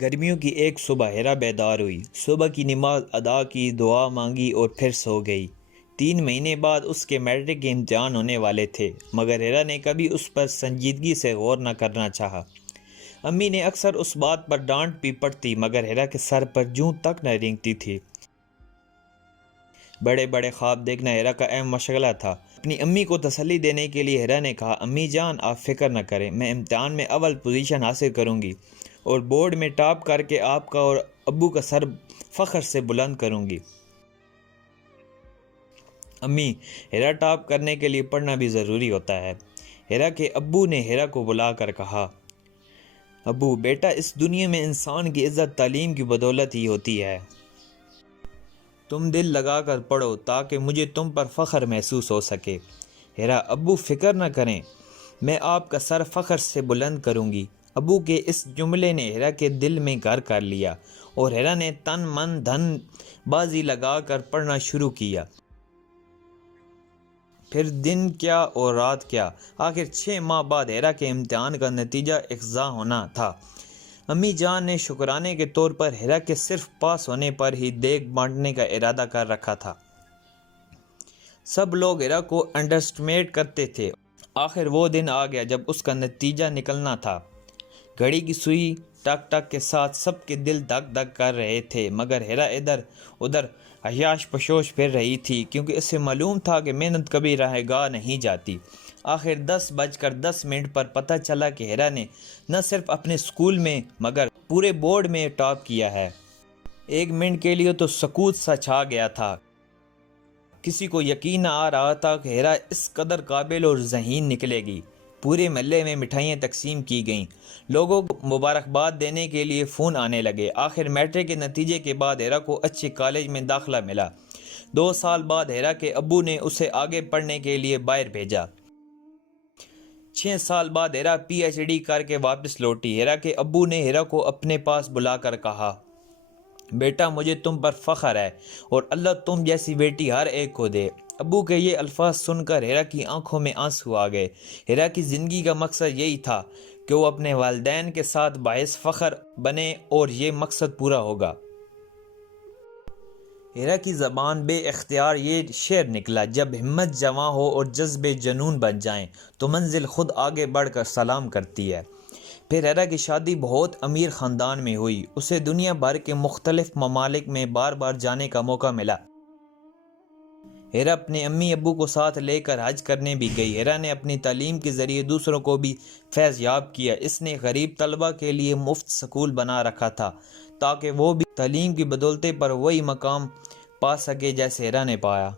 گرمیوں کی ایک صبح ہیرا بیدار ہوئی۔ صبح کی نماز ادا کی، دعا مانگی اور پھر سو گئی۔ 3 مہینے بعد اس کے میٹرک کے امتحان ہونے والے تھے، مگر ہیرا نے کبھی اس پر سنجیدگی سے غور نہ کرنا چاہا۔ امی نے اکثر اس بات پر ڈانٹ بھی پڑتی، مگر ہیرا کے سر پر جوں تک نہ رینگتی تھی۔ بڑے بڑے خواب دیکھنا ہیرا کا اہم مشغلہ تھا۔ اپنی امی کو تسلی دینے کے لیے ہیرا نے کہا، امی جان آپ فکر نہ کریں، میں امتحان میں اول پوزیشن حاصل کروں گی اور بورڈ میں ٹاپ کر کے آپ کا اور ابو کا سر فخر سے بلند کروں گی۔ امی، ہیرا ٹاپ کرنے کے لیے پڑھنا بھی ضروری ہوتا ہے۔ ہیرا کے ابو نے ہیرا کو بلا کر کہا، ابو بیٹا، اس دنیا میں انسان کی عزت تعلیم کی بدولت ہی ہوتی ہے۔ تم دل لگا کر پڑھو تاکہ مجھے تم پر فخر محسوس ہو سکے۔ ہیرا، ابو فکر نہ کریں، میں آپ کا سر فخر سے بلند کروں گی۔ ابو کے اس جملے نے ہیرا کے دل میں گھر کر لیا اور ہیرا نے تن من دھن بازی لگا کر پڑھنا شروع کیا۔ پھر دن کیا اور رات کیا، آخر 6 ماہ بعد ہیرا کے امتحان کا نتیجہ اخذا ہونا تھا۔ امی جان نے شکرانے کے طور پر ہیرا کے صرف پاس ہونے پر ہی دیگ بانٹنے کا ارادہ کر رکھا تھا۔ سب لوگ ہیرا کو انڈرسٹیمیٹ کرتے تھے۔ آخر وہ دن آ گیا جب اس کا نتیجہ نکلنا تھا۔ گھڑی کی سوئی ٹک ٹک کے ساتھ سب کے دل دھک دھک کر رہے تھے، مگر ہیرا ادھر ادھر عیاش پشوش پھر رہی تھی، کیونکہ اسے معلوم تھا کہ محنت کبھی راہ گاہ نہیں جاتی۔ آخر 10:10 پر پتہ چلا کہ ہیرا نے نہ صرف اپنے اسکول میں مگر پورے بورڈ میں ٹاپ کیا ہے۔ 1 منٹ کے لیے تو سکوت سا چھا گیا تھا۔ کسی کو یقین نہ آ رہا تھا کہ ہیرا اس قدر قابل اور ذہین نکلے گی۔ پورے محلے میں مٹھائیاں تقسیم کی گئیں، لوگوں کو مبارکباد دینے کے لیے فون آنے لگے۔ آخر میٹرک کے نتیجے کے بعد ہیرا کو اچھے کالج میں داخلہ ملا۔ 2 سال بعد ہیرا کے ابو نے اسے آگے پڑھنے کے لیے باہر بھیجا۔ 6 سال بعد ہیرا PhD کر کے واپس لوٹی۔ ہیرا کے ابو نے ہیرا کو اپنے پاس بلا کر کہا، بیٹا مجھے تم پر فخر ہے اور اللہ تم جیسی بیٹی ہر ایک کو دے۔ ابو کے یہ الفاظ سن کر ہیرا کی آنکھوں میں آنسو آ گئے۔ ہیرا کی زندگی کا مقصد یہی تھا کہ وہ اپنے والدین کے ساتھ باعث فخر بنے اور یہ مقصد پورا ہوگا۔ ہیرا کی زبان بے اختیار یہ شعر نکلا، جب ہمت جواں ہو اور جذبے جنون بن جائیں تو منزل خود آگے بڑھ کر سلام کرتی ہے۔ پھر ہیرا کی شادی بہت امیر خاندان میں ہوئی۔ اسے دنیا بھر کے مختلف ممالک میں بار بار جانے کا موقع ملا۔ ہیرا اپنے امی ابو کو ساتھ لے کر حج کرنے بھی گئی۔ ہیرا نے اپنی تعلیم کے ذریعے دوسروں کو بھی فیض یاب کیا۔ اس نے غریب طلبہ کے لیے مفت سکول بنا رکھا تھا تاکہ وہ بھی تعلیم کی بدولت پر وہی مقام پا سکے جیسے ہیرا نے پایا۔